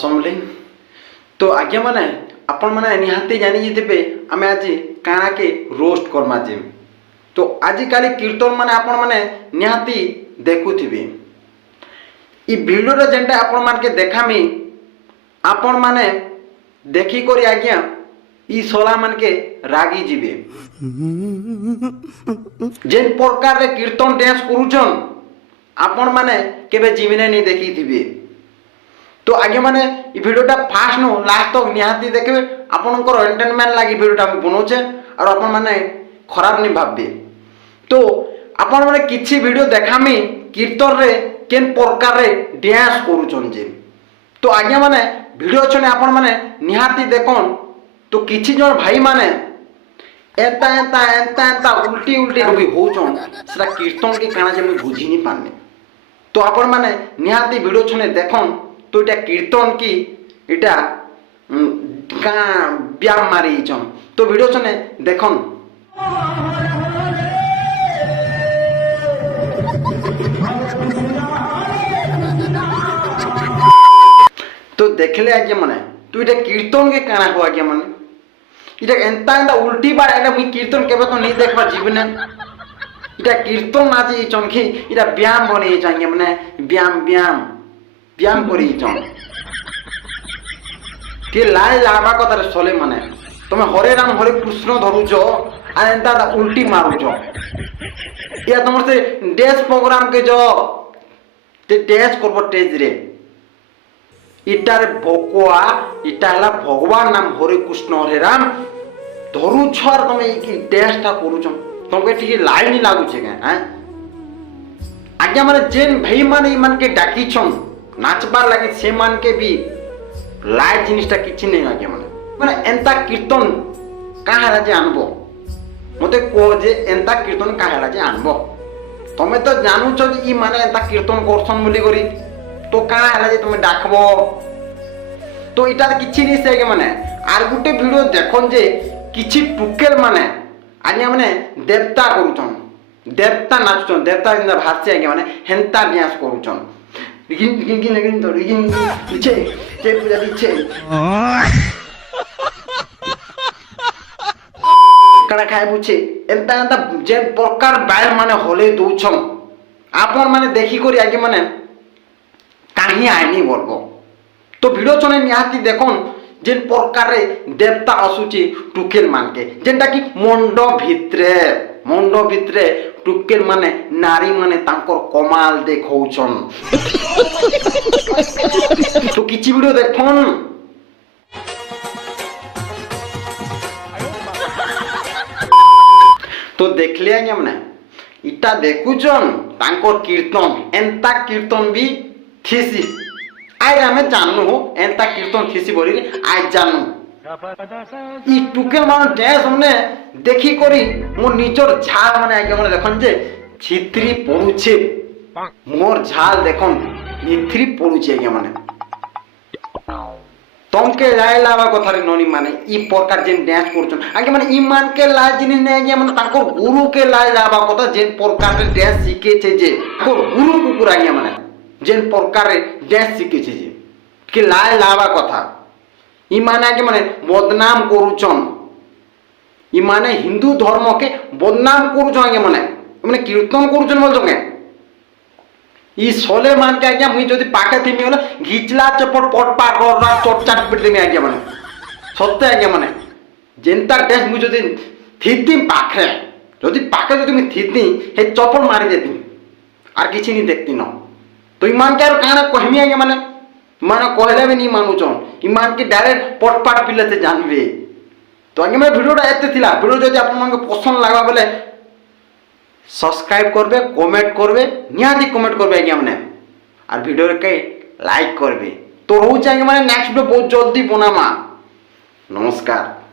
समझे। तो आज्ञा मैंने आपण मैंने निहाती जानी थे आम आज काना के रोस्ट करमा जे। तो आजिकाली कीर्तन मैंने आपण मैंने निहाती देखुथिबे। ई वीडियो जेनटा आपण मान के देखामी आपण माने देखी करी आज्ञा ई सोला मन के रागी जीवे। जेन प्रकार रे कीर्तन डांस करूछन आपण माने केबे जीवने नहीं देखी थिबे। तो आगे माने ई वीडियोटा फास्ट नो लास्ट तक निहाती देखबे। आपनकर एंटरटेनमेंट लागि वीडियोटा हम बनौछे और आपण माने खराब नहीं भाबबे। तो आपण माने किछि वीडियो देखामी कीर्तन रे केन प्रकार रे डांस करूछन जे। तो आज्ञा माने वीडियो छने आपण माने निहाती देखन। तो किछि जन भाई माने एता एता एता एता उल्टी उल्टी भी होछन सेटा कीर्तन के काना जे मैं बुझी नहीं पाने। तो आपण माने निहाती वीडियो छने देखन। तो इटा कीर्तन की इटा का ब्याम मारी छन। तो वीडियो छने देखन। तो देखले आज्ञा माने तू इटा कीर्तन के काना हो आज्ञा माने इटा एंता एंता उल्टी बार एटा मी कीर्तन केबे तो नहीं देखबा जीवने। इटा कीर्तन नाची चनखी इटा ब्याम बने आज्ञा माने ब्याम ब्याम ब्याम करी चन के लाई लाबा कतारे सोले माने तुम हरे राम हरे कृष्ण धरुछ आ एंता उल्टी मारुछ। या तुम से डेस प्रोग्राम के जो ते डेस करबो टेज रे इटार भोकुआ इटा हला भगवान नाम हरे कृष्ण हरे राम धरुछ और तुम ई डेसटा करूछ तुमके ठीक लाइन लागुछ के हैं। आज्ञा माने जेन भाई माने ईमान के डाकी छन नाचबार लगे से मान के भी लाइट जिनिसटा किछि नहीं आज्ञा माने एंता कीर्तन काहेला जे आनबो मते को जे एंता कीर्तन काहेला जे आनबो तमे तो जानू छ ई माने एंता कीर्तन करछन बोली करी। तो काहेला जे तमे डाकबो तो इटा किछि नहीं से माने आर गुटे वीडियो देखन जे किछि टुकेल माने आज्ञा माने देवता करूछन देवता नाचछन देवता जिंदा भाषा आज्ञा माने हेंता डांस करूछन रिगिन तो रिगिन पीछे जे पूजा पीछे कणा खाए पूछे एंता एंता जे प्रकार बायर माने होले दोछम आपन माने देखी करी आगे माने काहे आइनी बोलबो। तो वीडियो चने निहाती देखन जे प्रकार रे देवता असुची टुकेल मान के जेंटा की मुंड भितरे टुकेल माने नारी माने तांकर कमाल देखौछन। तो किछि वीडियो देखन। तो देखले आज्ञा माने इटा देखुछन तांकर कीर्तन एंता कीर्तन भी थीसी आइ हमें जाननु हो एंता कीर्तन थीसी बोली आइ जाननु ई टुकेल मान डांस हमने देखी करी मो निजर झाल माने आगे माने देखन जे छित्री पडुछे मोर झाल देखन निथरी पडुछे आगे माने तमके लाई लावा कथा रे नोनी माने ई प्रकार जेन डांस करछन आगे माने ई मान के लाई जिनि ने आगे माने ताको गुरु के लाई लावा कथा जेन प्रकार रे डांस सीखे छे जे को गुरु कुकुर आगे माने जेन प्रकार रे डांस सीखे छे जे के लाई लावा कथा ई माने के माने बदनाम करूछन ई माने हिंदू धर्म के बदनाम करूछन आगे माने कीर्तन करूछन बोलछन के ई सोले मान के आगे मुई जदी पाके थिमी होला घिचला चपट पटपा कररा चटचाट पिट देमी आगे माने सत्य आगे माने जेंता डेस मुई जदी थिति पाखे जदी पाके जदी मी थिति हे चपल मारी देती आर किछि नहीं देखती न। तो ई मान के आर काना कहमी आगे माने कहले भी नहीं मानुछन ईमान के डायरेक्ट पटपाट पिले से जानबे। तो आगे मैं वीडियोटा एते थिला वीडियो जदि आपन मन के पसंद लागबा बोले सब्सक्राइब करबे कमेंट करबे निहाती कमेंट करबे आगे माने और वीडियो के लाइक करबे। तो रहू आगे माने नेक्स्ट वीडियो बहुत जल्दी बनामा। नमस्कार।